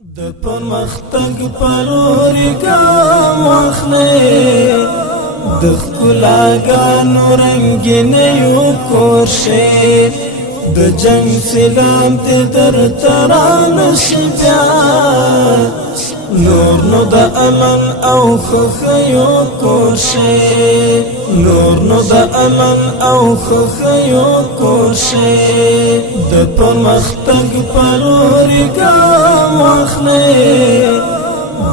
د پرمختګ پروري ګام واخلې د ښکلاګانو رنګینیو کور شي د جنګ سلام ته درته رانشي بیا نور نو د امن او خوښیو کور شي نور نو د امن او خوښیو کور شي د پرمختګ پروري ګام واخلې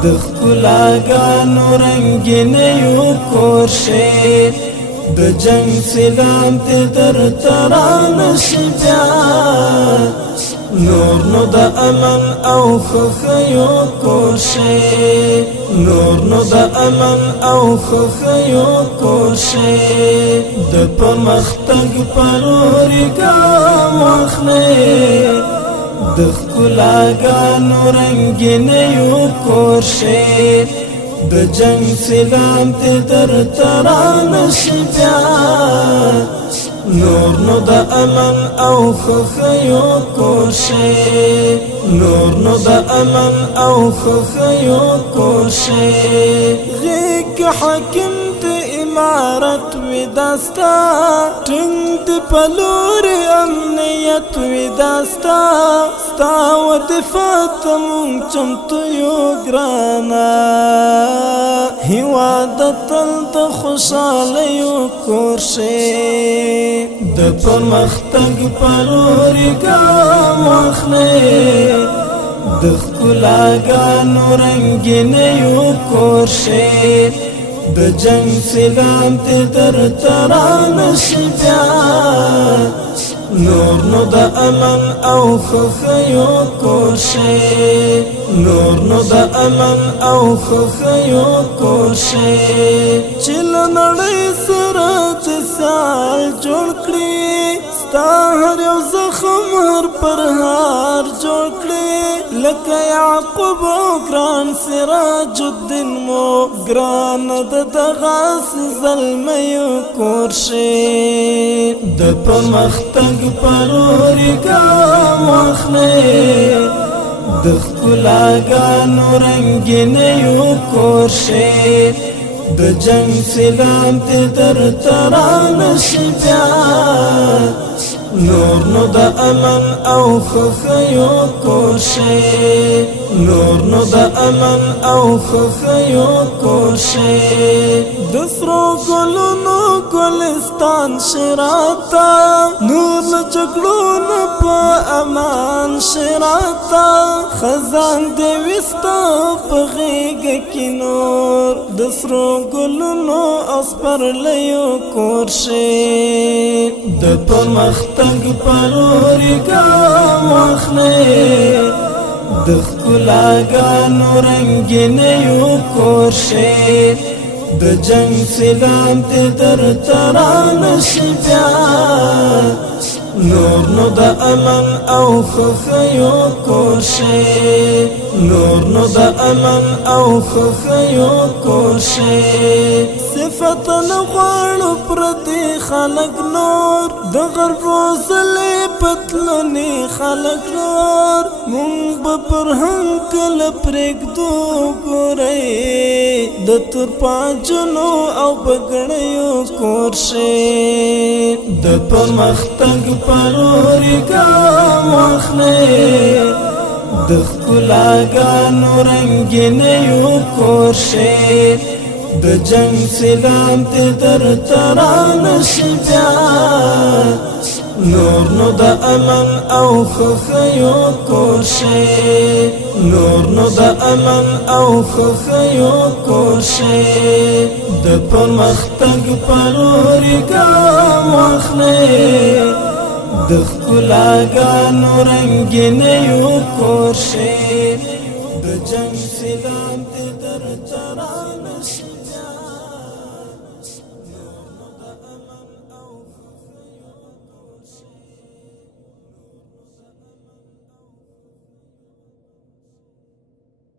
د ښکلاګانو رنګینیو کور شي د جنګ سلام ته درته رانشي بیا نور نو د امن او خوښیو کور شي نور نو د امن او خوښیو کور شي د پرمختګ پروري ګام واخلې د ښکلاګانو رنګینیو کور شي د جنګ سلام ته درته رانشي بیا نور نو د امن او خوښیو کور شي نور نو د امن او خوښیو کور شي غیږ حاکم د امارت وی داستا ټینګ د پلور امنیت وی داستا ستا و دفاع ته مونږ چمتو یو ګرانا هیواد تل د خوشحالیو کور شي د پرمختګ پروري ګام واخلې د ښکلاګانو رنګینیو کور شي د جنګ سلام ته درته رانشي بیا نور نو د امن او خوښیو کور شي نور نو د امن او خوښیو کور شي چې له نړۍ سره د سال جوړ کړي ستا هر یو زخم هر پرهار جوړ کړي لکه یعقوب او ګران سراج الدین مو ګران د دغه زلمیو کور شي د پرمختګ پروري ګام واخلې د ښکلاګانو رنګینیو کور شي د جنګ سلام ته درته رانشي بیا نور نو د امن او خوښیو کور شي نور نو د امن او خوښیو کور شي د سرو ګلونو ګلستان شراتا نور له جګړو نه په امان شراتا خزان دې وستا په غېږ کې نور د سرو ګلونو اسپرلیو کور شي د پرمختګ پروري ګام واخلې د ښکلاګانو رنګینیو کور شي د جنګ سلام ته درته رانشي بیا نور نو د امن او خوښیو کور شي نور نو د امن او خوښیو کور شي صفت نه غواړو پردي خلک نور د غرب روزلې پتلونې خلک نور مونږ به فرهنګ کله پرېږدو ګورئ د تورپاجنو او بګړیو کور شي د پرمختګ پروري ګام واخلې د ښکلاګانو رنګینیو کور شي د جنګ سلام ته درته رانشي بیا نور نو د امن او خوښیو کور شي نور نو د امن او خوښیو کور شي د پرمختګ پروري ګام واخلې د ښکلاګانو رنګینیو کور شي د جنګ